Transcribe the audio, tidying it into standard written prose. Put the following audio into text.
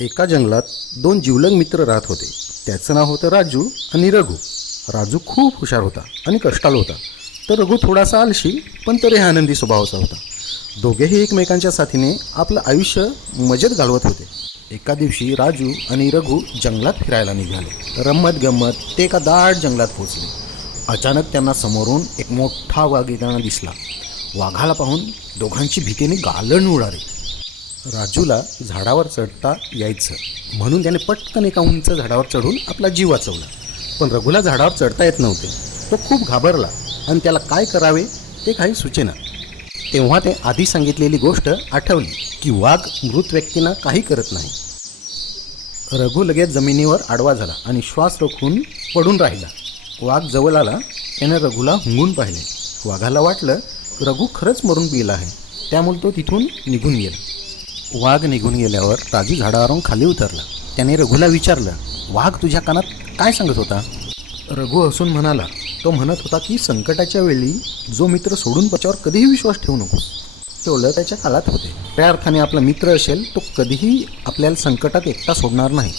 एका जंगलात दोन जिवलग मित्र राहत होते. त्याचं नाव होतं राजू आणि रघु. राजू खूप हुशार होता आणि कष्टाळू होता, तर रघु थोडासा आळशी पण तरी आनंदी स्वभावाचा होता. दोघेही एकमेकांच्या साथीने आपलं आयुष्य मजेत घालवत होते. एका दिवशी राजू आणि रघु जंगलात फिरायला निघाले. रमत गंमत ते एका दाट जंगलात पोहोचले. अचानक त्यांना समोरून एक मोठा वाघ येताना दिसला. वाघाला पाहून दोघांची भीतीने गालण उडाली. राजूला झाडावर चढता यायचं म्हणून त्याने पटकन एका उंच झाडावर चढून आपला जीव वाचवला. पण रघुला झाडावर चढता येत नव्हते. तो खूप घाबरला आणि त्याला काय करावे ते काही सुचेना. तेव्हा ते आधी सांगितलेली गोष्ट आठवली की वाघ मृत व्यक्तींना काही करत नाही. रघु लगेच जमिनीवर आडवा झाला आणि श्वास रोखून पडून राहिला. वाघ जवळ आला. त्याने रघुला हुंगून पाहिले. वाघाला वाटलं रघु खरंच मरून गेला आहे, त्यामुळे तो तिथून निघून गेला. वाघ निघून गेल्यावर राजू झाडावरून खाली उतरला. त्याने रघुला विचारलं, वाघ तुझ्या कानात काय सांगत होता? रघु हसून म्हणाला, तो म्हणत होता की संकटाच्या वेळी जो मित्र सोडून त्याच्यावर कधीही विश्वास ठेवू नकोस. ते ओळखायच्या काळात होते. त्या अर्थाने आपला मित्र असेल तो कधीही आपल्याला संकटात एकटा सोडणार नाही.